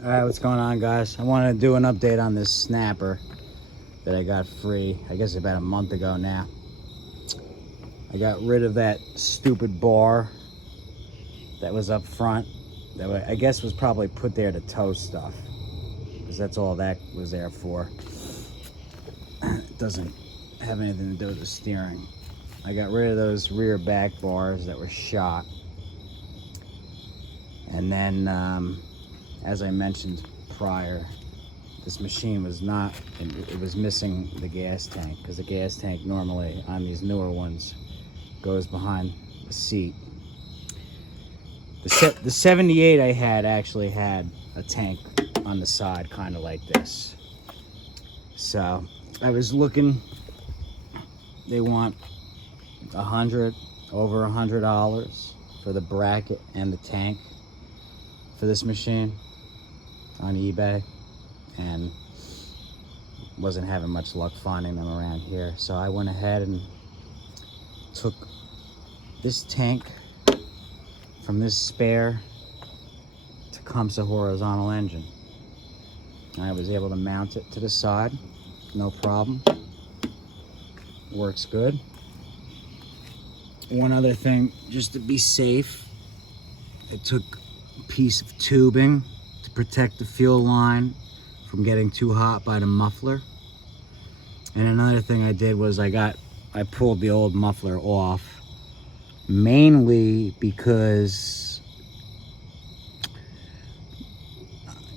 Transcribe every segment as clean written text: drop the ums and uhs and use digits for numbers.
Alright, what's going on, guys? I wanted to do an update on this snapper that I got free, I guess about a month ago now. I got rid of that stupid bar that was up front that I guess was probably put there to tow stuff, because that's all that was there for. It doesn't have anything to do with the steering. I got rid of those rear back bars that were shot, and then as I mentioned prior, this machine was not, it was missing the gas tank, because the gas tank normally on these newer ones goes behind the seat. The 78 I had actually had a tank on the side, kind of like this. So I was looking, they want over $100 for the bracket and the tank for this machine on eBay, and wasn't having much luck finding them around here. So I went ahead and took this tank from this spare Tecumseh horizontal engine. I was able to mount it to the side, no problem. Works good. One other thing, just to be safe, I took a piece of tubing to protect the fuel line from getting too hot by the muffler. And another thing I did was I pulled the old muffler off, mainly because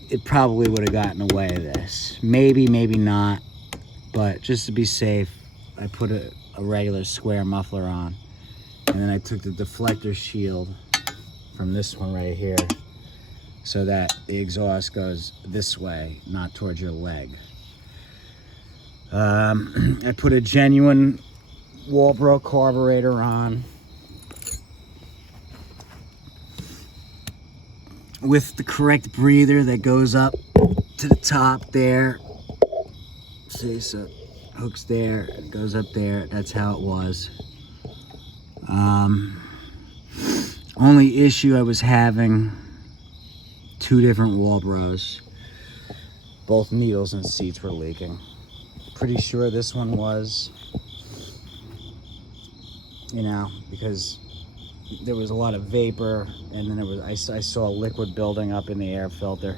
it probably would have gotten away of this. Maybe not, but just to be safe, I put a regular square muffler on. And then I took the deflector shield from this one right here, so that the exhaust goes this way, not towards your leg. I put a genuine Walbro carburetor on with the correct breather that goes up to the top there. See, so hooks there, it goes up there. That's how it was. Only issue I was having, two different Walbros, both needles and seats were leaking. Pretty sure this one was, because there was a lot of vapor, and then I saw liquid building up in the air filter.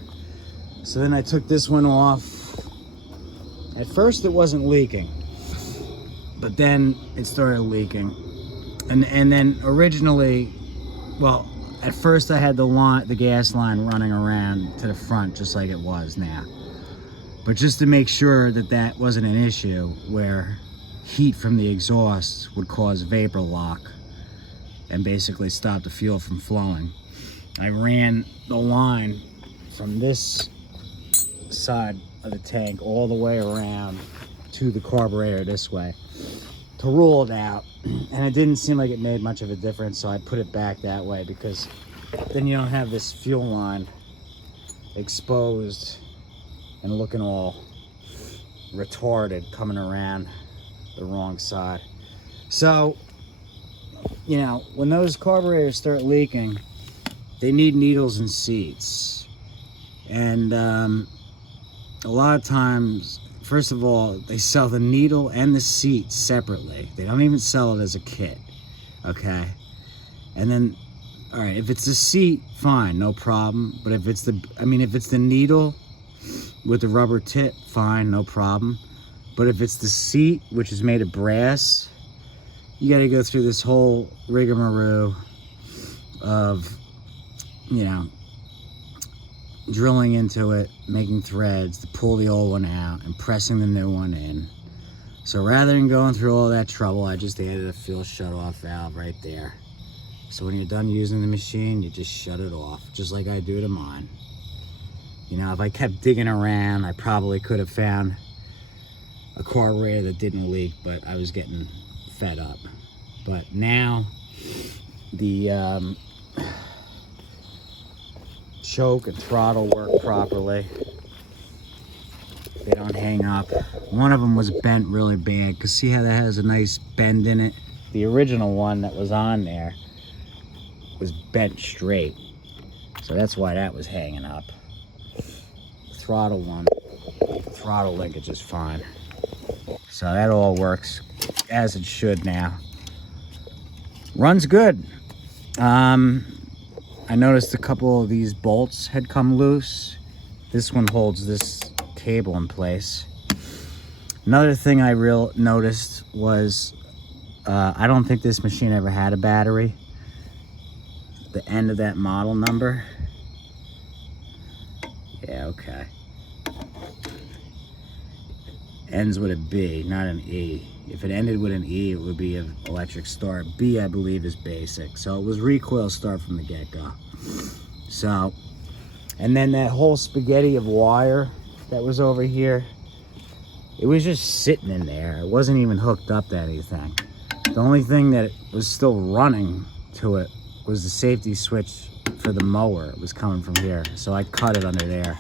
So then I took this one off. At first it wasn't leaking, but then it started leaking. And then originally, well, at first I had the gas line running around to the front just like it was now. But just to make sure that that wasn't an issue where heat from the exhaust would cause vapor lock and basically stop the fuel from flowing, I ran the line from this side of the tank all the way around to the carburetor this way to rule it out. And it didn't seem like it made much of a difference, so I put it back that way, because then you don't have this fuel line exposed and looking all retarded coming around the wrong side. So, when those carburetors start leaking, they need needles and seats. And a lot of times, first of all, they sell the needle and the seat separately. They don't even sell it as a kit, okay? And then, all right, if it's the seat, fine, no problem. But if it's the needle with the rubber tip, fine, no problem. But if it's the seat, which is made of brass, you gotta go through this whole rigmarole of, drilling into it, making threads to pull the old one out and pressing the new one in. So rather than going through all that trouble, I just added a fuel shut-off valve right there. So when you're done using the machine, you just shut it off, just like I do to mine. If I kept digging around, I probably could have found a carburetor that didn't leak, but I was getting fed up. But now the choke and throttle work properly. They don't hang up. One of them was bent really bad, because see how that has a nice bend in it? The original one that was on there was bent straight, so that's why that was hanging up. throttle one, throttle linkage is fine. So that all works as it should now. Runs good. I noticed a couple of these bolts had come loose. This one holds this cable in place. Another thing I noticed was I don't think this machine ever had a battery. The end of that model number. Yeah, okay. Ends with a B, not an E. If it ended with an E, it would be an electric start. B, I believe, is basic. So it was recoil start from the get-go. So, and then that whole spaghetti of wire that was over here, it was just sitting in there. It wasn't even hooked up to anything. The only thing that was still running to it was the safety switch for the mower. It was coming from here. So I cut it under there.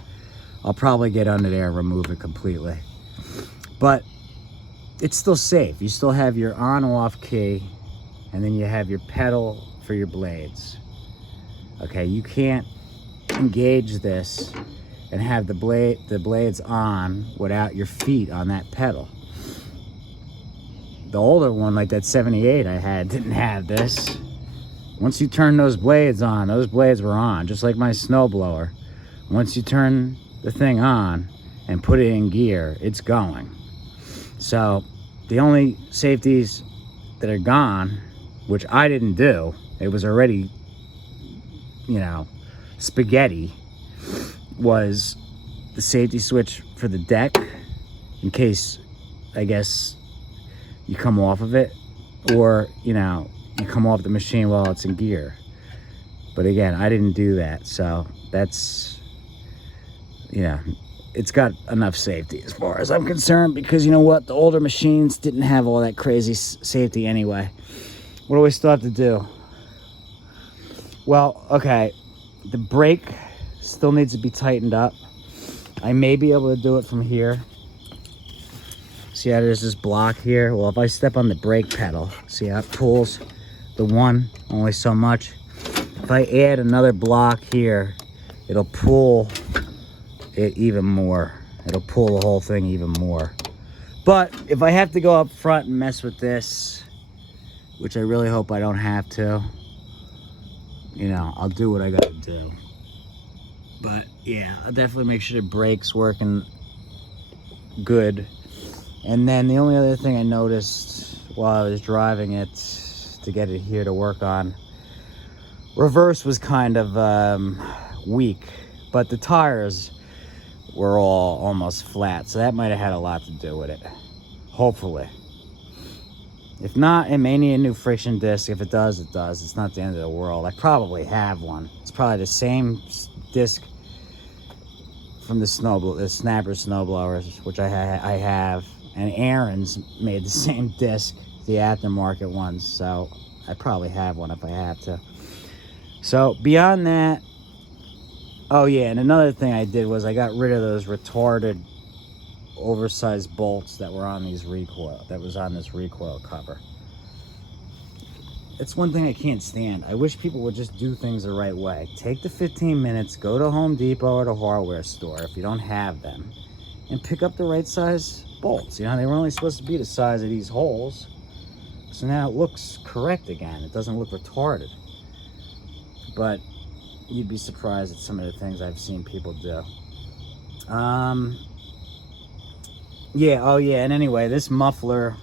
I'll probably get under there and remove it completely. But it's still safe. You still have your on-off key, and then you have your pedal for your blades. Okay, you can't engage this and have the blades on without your feet on that pedal. The older one, like that 78 I had, didn't have this. Once you turn those blades on, those blades were on, just like my snowblower. Once you turn the thing on and put it in gear, it's going. So the only safeties that are gone, which I didn't do, it was already, you know, spaghetti, was the safety switch for the deck in case, I guess, you come off of it, or, you know, you come off the machine while it's in gear. But again, I didn't do that, so that's, you know, it's got enough safety as far as I'm concerned, because you know what, the older machines didn't have all that crazy safety anyway. What do we still have to do? Well, okay, the brake still needs to be tightened up. I may be able to do it from here. See how there's this block here? Well, if I step on the brake pedal, see how it pulls the one only so much? If I add another block here, it'll pull it even more. It'll pull the whole thing even more. But if I have to go up front and mess with this, which I really hope I don't have to, you know, I'll do what I gotta do. But yeah, I'll definitely make sure the brake's working good. And then the only other thing I noticed while I was driving it to get it here to work on, reverse was kind of weak, but the tires were all almost flat, so that might have had a lot to do with it, hopefully. If not, it may need a new friction disc. If it does, it does. It's not the end of the world. I probably have one. It's probably the same disc from the Snapper snowblowers, which I have, and Aaron's made the same disc, the aftermarket ones, so I probably have one if I have to. So beyond that, oh yeah, and another thing I did was I got rid of those retarded oversized bolts that were on these this recoil cover. It's one thing I can't stand. I wish people would just do things the right way. Take the 15 minutes, go to Home Depot or the hardware store if you don't have them, and pick up the right size bolts. You know, they were only supposed to be the size of these holes, so now it looks correct again. It doesn't look retarded. But you'd be surprised at some of the things I've seen people do. Yeah, oh yeah, and anyway, this muffler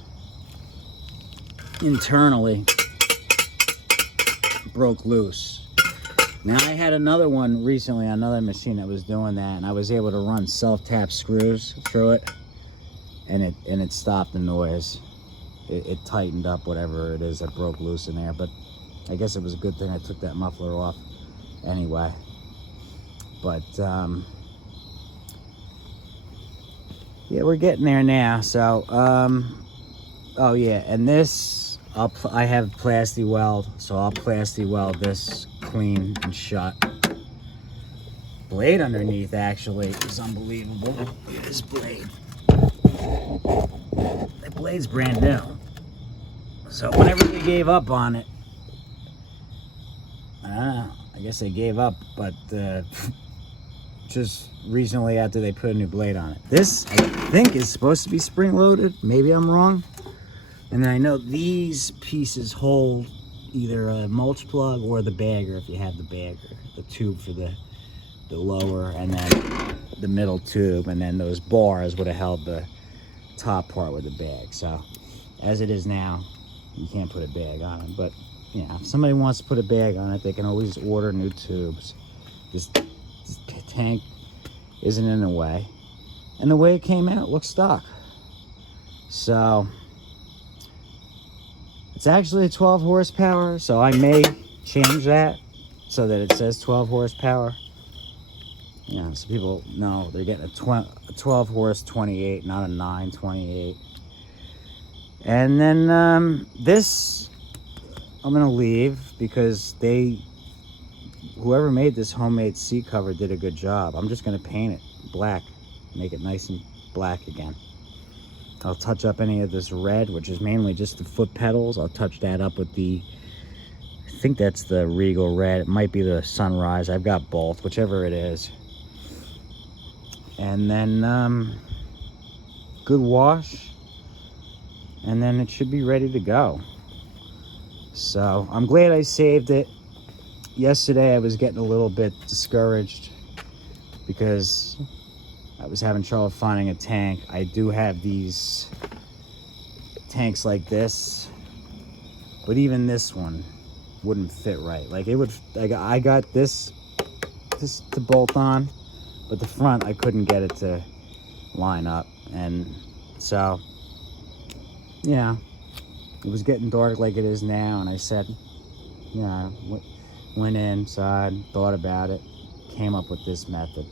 internally broke loose. Now I had another one recently, another machine that was doing that, and I was able to run self-tap screws through it, and it stopped the noise. It tightened up whatever it is that broke loose in there, but I guess it was a good thing I took that muffler off anyway. But yeah, we're getting there now. So oh yeah, and this I have plasti weld, so I'll plasti weld this clean and shut. Blade underneath actually is unbelievable. Look at this blade. That blade's brand new. So whenever they gave up on it, I guess they gave up, but just recently after they put a new blade on it. This, I think, is supposed to be spring-loaded. Maybe I'm wrong. And then I know these pieces hold either a mulch plug or the bagger, if you have the bagger, the tube for the lower, and then the middle tube, and then those bars would have held the top part with the bag. So as it is now, you can't put a bag on it. But yeah, if somebody wants to put a bag on it, they can always order new tubes. This tank isn't in the way, and the way it came out looks stock. So it's actually 12 horsepower, so I may change that so that it says 12 horsepower. You know, so people know they're getting a 12 horse 28, not a 928. And then this I'm gonna leave because whoever made this homemade seat cover did a good job. I'm just gonna paint it black, make it nice and black again. I'll touch up any of this red, which is mainly just the foot pedals. I'll touch that up with I think that's the Regal red. It might be the Sunrise. I've got both, whichever it is. And then good wash, and then it should be ready to go. So I'm glad I saved it. Yesterday I was getting a little bit discouraged because I was having trouble finding a tank. I do have these tanks like this, but even this one wouldn't fit right. Like it would, I got this to bolt on, but the front I couldn't get it to line up. And so, yeah, it was getting dark like it is now, and I said, you know, went inside, thought about it, came up with this method,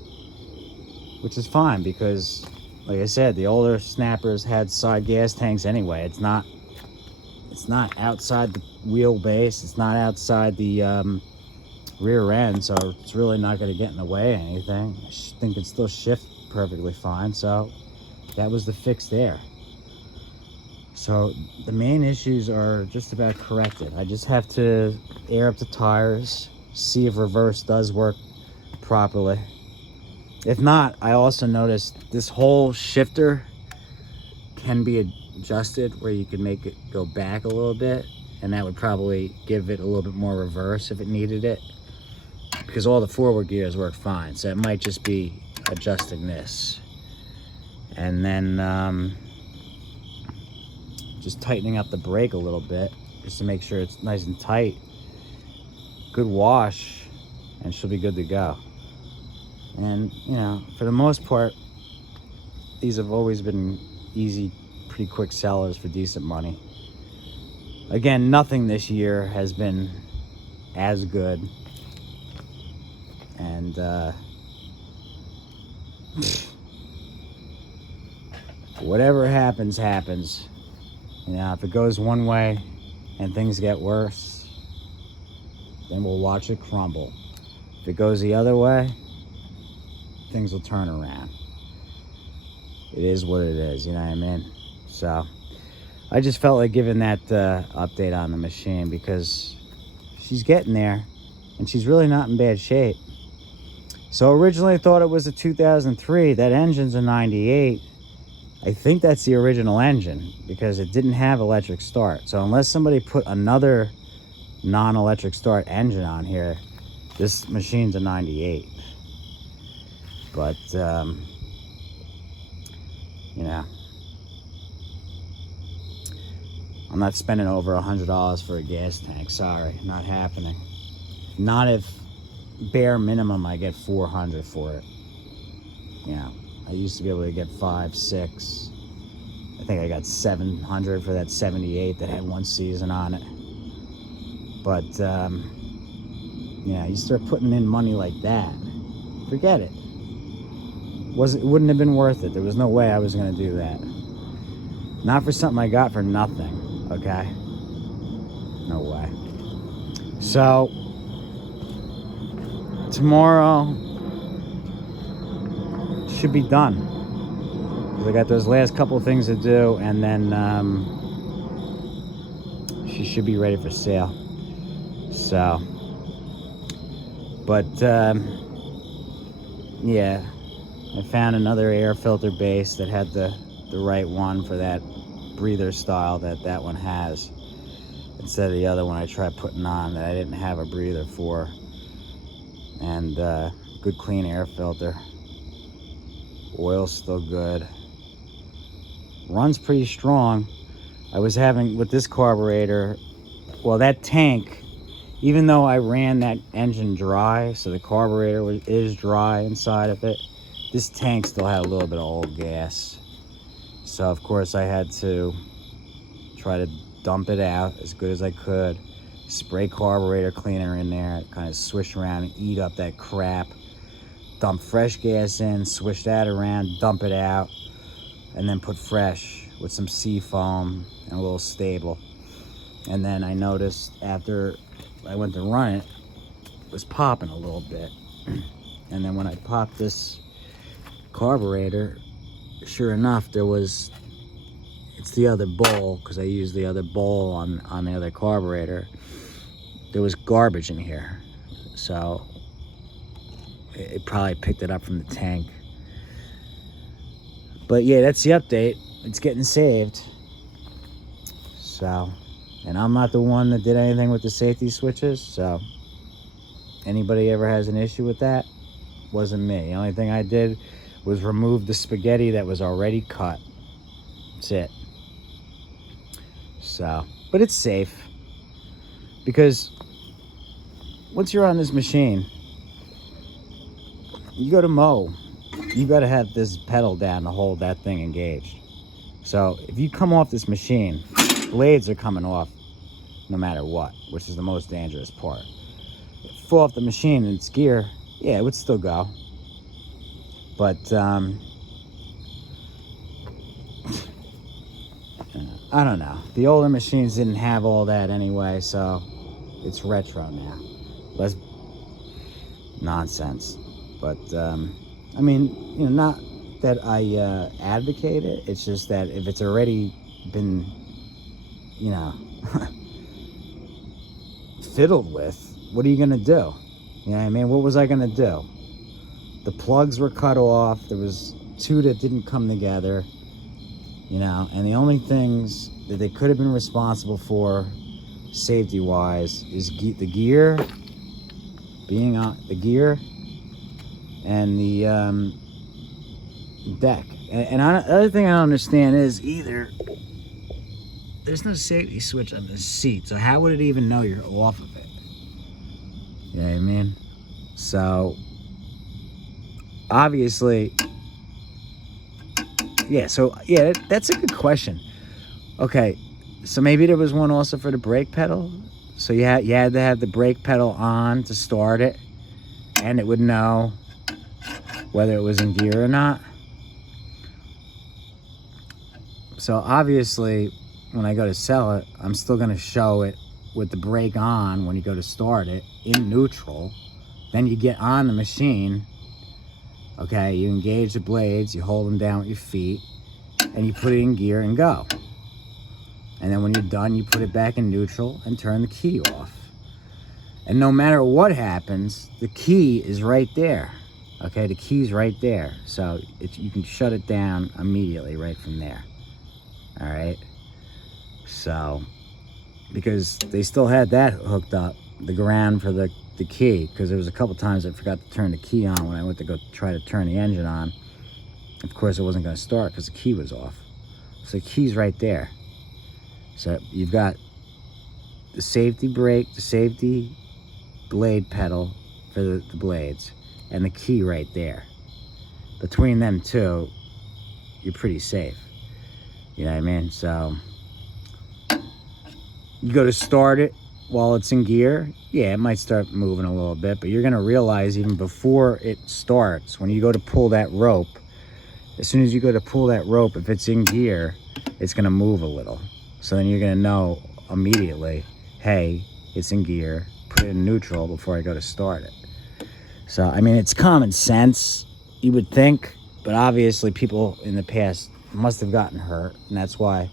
which is fine because, like I said, the older snappers had side gas tanks anyway. It's not outside the wheelbase. It's not outside the rear end, so it's really not going to get in the way of anything. I think it still shift perfectly fine. So that was the fix there. So the main issues are just about corrected. I just have to air up the tires, see if reverse does work properly. If not, I also noticed this whole shifter can be adjusted where you can make it go back a little bit, and that would probably give it a little bit more reverse if it needed it, because all the forward gears work fine. So it might just be adjusting this, and then just tightening up the brake a little bit just to make sure it's nice and tight. Good wash, and she'll be good to go. And, you know, for the most part, these have always been easy, pretty quick sellers for decent money. Again, nothing this year has been as good. And, whatever happens, happens. You know, if it goes one way and things get worse, then we'll watch it crumble. If it goes the other way, things will turn around. It is what it is, you know what I mean? So I just felt like giving that update on the machine because she's getting there and she's really not in bad shape. So originally I thought it was a 2003. That engine's a 98. I think that's the original engine because it didn't have electric start. So unless somebody put another non-electric start engine on here, this machine's a 98. But, you know, I'm not spending over $100 for a gas tank. Sorry, not happening. Not if bare minimum I get $400 for it. You know, I used to be able to get $500, $600. I think I got $700 for that 78 that had one season on it. But, yeah, you start putting in money like that, forget it. It wouldn't have been worth it. There was no way I was going to do that. Not for something I got for nothing, okay? No way. So, tomorrow should be done. I got those last couple of things to do, and then she should be ready for sale. So, but yeah, I found another air filter base that had the right one for that breather style that one has, instead of the other one I tried putting on that I didn't have a breather for. And good clean air filter. Oil's still good. Runs pretty strong. I was having with this carburetor, well, that tank, even though I ran that engine dry, so the carburetor is dry inside of it, this tank still had a little bit of old gas. So of course I had to try to dump it out as good as I could, spray carburetor cleaner in there, kind of swish around and eat up that crap, dump fresh gas in, swish that around, dump it out, and then put fresh with some sea foam and a little stable. And then I noticed after I went to run it, it was popping a little bit. And then when I popped this carburetor, sure enough, it's the other bowl, because I used the other bowl on the other carburetor. There was garbage in here, so it probably picked it up from the tank. But yeah, that's the update. It's getting saved. So, and I'm not the one that did anything with the safety switches, so anybody ever has an issue with that, wasn't me. The only thing I did was remove the spaghetti that was already cut. That's it. So, but it's safe, because once you're on this machine, you go to mow, you got to have this pedal down to hold that thing engaged. So if you come off this machine, blades are coming off no matter what, which is the most dangerous part. If you fall off the machine in its gear, yeah, it would still go. But I don't know. The older machines didn't have all that anyway, so it's retro now. That's nonsense. But I mean, not that I advocate it. It's just that if it's already been, fiddled with, what are you gonna do? You know what I mean? What was I gonna do? The plugs were cut off. There was two that didn't come together. And the only things that they could have been responsible for, safety-wise, is the gear, being on the gear, and the deck. And the other thing I don't understand is either there's no safety switch on the seat, so how would it even know you're off of it? You know what I mean? So obviously, yeah, that's a good question. Okay, so maybe there was one also for the brake pedal. So you had to have the brake pedal on to start it, and it would know whether it was in gear or not. So obviously, when I go to sell it, I'm still going to show it with the brake on when you go to start it, in neutral. Then you get on the machine. Okay, you engage the blades, you hold them down with your feet, and you put it in gear and go. And then when you're done, you put it back in neutral and turn the key off. And no matter what happens, the key is right there. Okay, the key's right there. So you can shut it down immediately right from there. All right? So, because they still had that hooked up, the ground for the key, because there was a couple times I forgot to turn the key on when I went to go try to turn the engine on. Of course, it wasn't going to start because the key was off. So the key's right there. So you've got the safety brake, the safety blade pedal for the blades, and the key right there. Between them two, you're pretty safe. You know what I mean? So you go to start it while it's in gear, yeah, it might start moving a little bit, but you're going to realize even before it starts, when you go to pull that rope, as soon as you go to pull that rope, if it's in gear, it's going to move a little. So then you're going to know immediately, hey, it's in gear, put it in neutral before I go to start it. So, I mean, it's common sense, you would think, but obviously people in the past must have gotten hurt, and that's why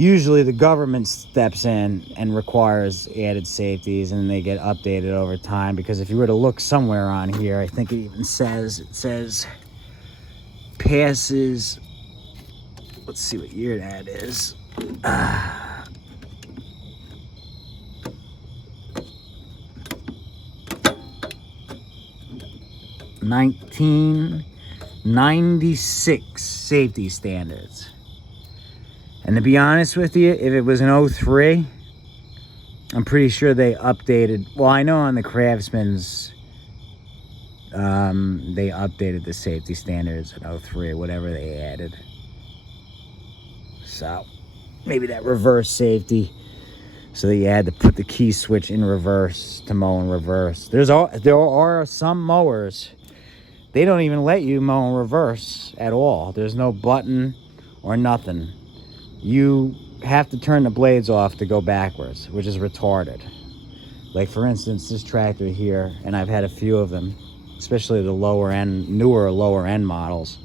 usually the government steps in and requires added safeties, and they get updated over time. Because if you were to look somewhere on here, I think it even says, passes, let's see what year that is. 1996 safety standards. And to be honest with you, if it was an 03, I'm pretty sure they updated. Well, I know on the Craftsman's, they updated the safety standards in 03, whatever they added. So maybe that reverse safety. So that you had to put the key switch in reverse to mow in reverse. There are some mowers, they don't even let you mow in reverse at all. There's no button or nothing. You have to turn the blades off to go backwards, which is retarded. Like, for instance, this tractor here, and I've had a few of them, especially the lower end, newer lower end models.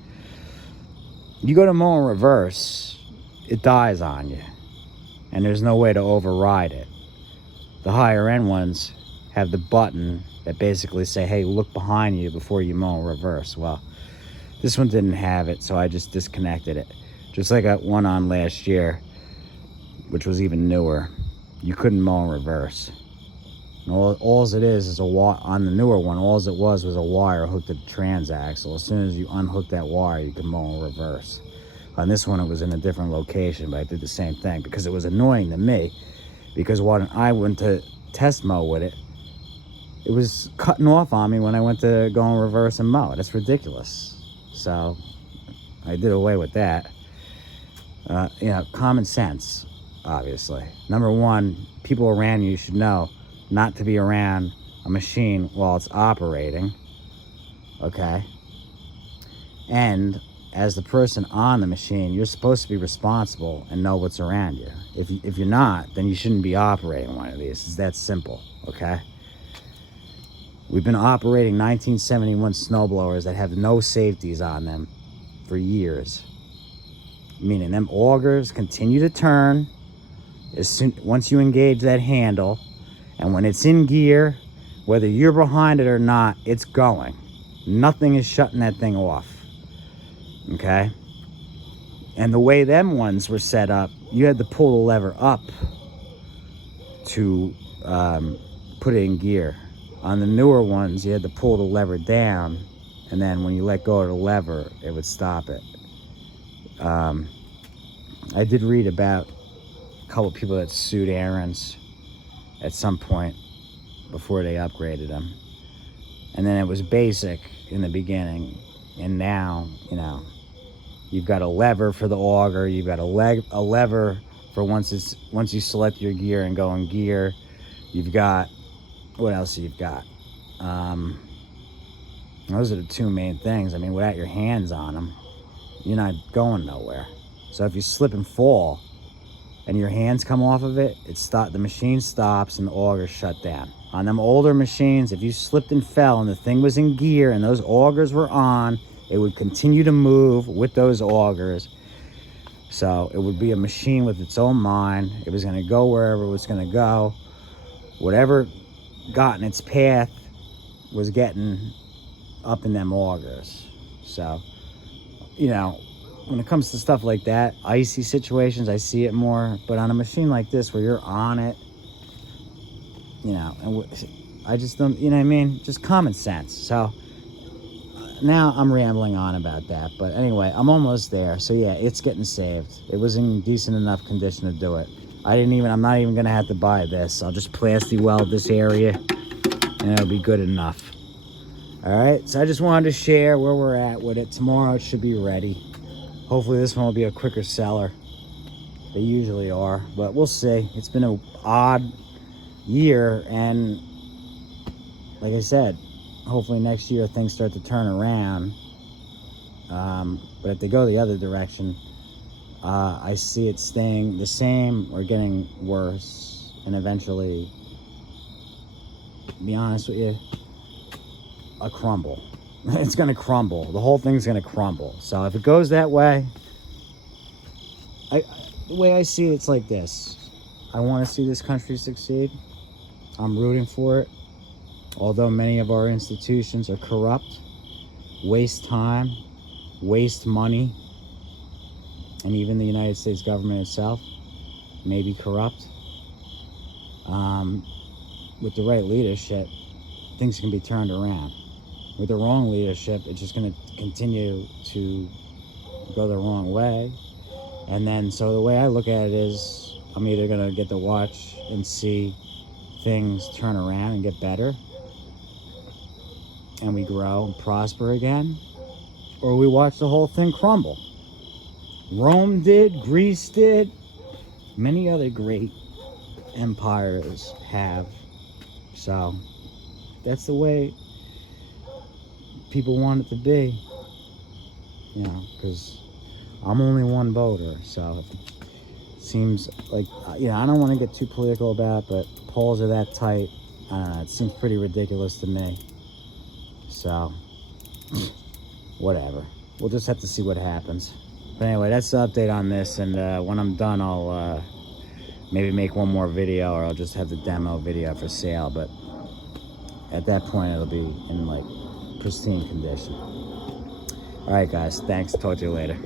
You go to mow in reverse, it dies on you, and there's no way to override it. The higher end ones have the button that basically say, hey, look behind you before you mow in reverse. Well, this one didn't have it, so I just disconnected it. Just like I got one on last year, which was even newer. You couldn't mow in reverse. And all it is a on the newer one, all it was a wire hooked to the transaxle. As soon as you unhook that wire, you could mow in reverse. On this one, it was in a different location, but I did the same thing because it was annoying to me. Because when I went to test mow with it, it was cutting off on me when I went to go in reverse and mow. That's ridiculous. So I did away with that. Common sense, obviously. Number one, people around you should know not to be around a machine while it's operating. Okay? And as the person on the machine, you're supposed to be responsible and know what's around you. If you're not, then you shouldn't be operating one of these. It's that simple, okay? We've been operating 1971 snowblowers that have no safeties on them for years. Meaning them augers continue to turn once you engage that handle, and when it's in gear, whether you're behind it or not, it's going. Nothing is shutting that thing off. Okay? And the way them ones were set up, you had to pull the lever up to put it in gear. On the newer ones, you had to pull the lever down, and then when you let go of the lever, it would stop it. I did read about a couple of people that sued Aaron's at some point before they upgraded them. And then it was basic in the beginning, and now, you've got a lever for the auger, you've got a lever for once you select your gear and go in gear. You've got, what else you've got? Those are the two main things. I mean, without your hands on them, you're not going nowhere. So if you slip and fall and your hands come off of it, the machine stops and the auger's shut down. On them older machines, if you slipped and fell and the thing was in gear and those augers were on, it would continue to move with those augers. So it would be a machine with its own mind. It was going to go wherever it was going to go. Whatever got in its path was getting up in them augers. So, when it comes to stuff like that, icy situations, I see it more. But on a machine like this where you're on it, and I just don't, just common sense. So now I'm rambling on about that. But anyway, I'm almost there. So yeah, it's getting saved. It was in decent enough condition to do it. I'm not even going to have to buy this. I'll just plasti weld this area and it'll be good enough. All right. So I just wanted to share where we're at with it. Tomorrow it should be ready. Hopefully this one will be a quicker seller. They usually are, but we'll see. It's been an odd year, and like I said, hopefully next year things start to turn around. But if they go the other direction, I see it staying the same or getting worse, and eventually, to be honest with you, a crumble. It's going to crumble. The whole thing's going to crumble. So if it goes that way, the way I see it, it's like this. I want to see this country succeed. I'm rooting for it. Although many of our institutions are corrupt, waste time, waste money, and even the United States government itself may be corrupt. With the right leadership, things can be turned around. With the wrong leadership, it's just going to continue to go the wrong way. And then, so the way I look at it is, I'm either going to get to watch and see things turn around and get better, and we grow and prosper again, or we watch the whole thing crumble. Rome did, Greece did, many other great empires have. So that's the way people want it to be, you know, because I'm only one voter. So it seems like, you know, I don't want to get too political about it, but polls are that tight. It seems pretty ridiculous to me. So whatever, we'll just have to see what happens. But anyway, that's the update on this, and when I'm done, I'll maybe make one more video, or I'll just have the demo video for sale. But at that point, it'll be in like pristine condition. All right, guys, thanks. Talk to you later.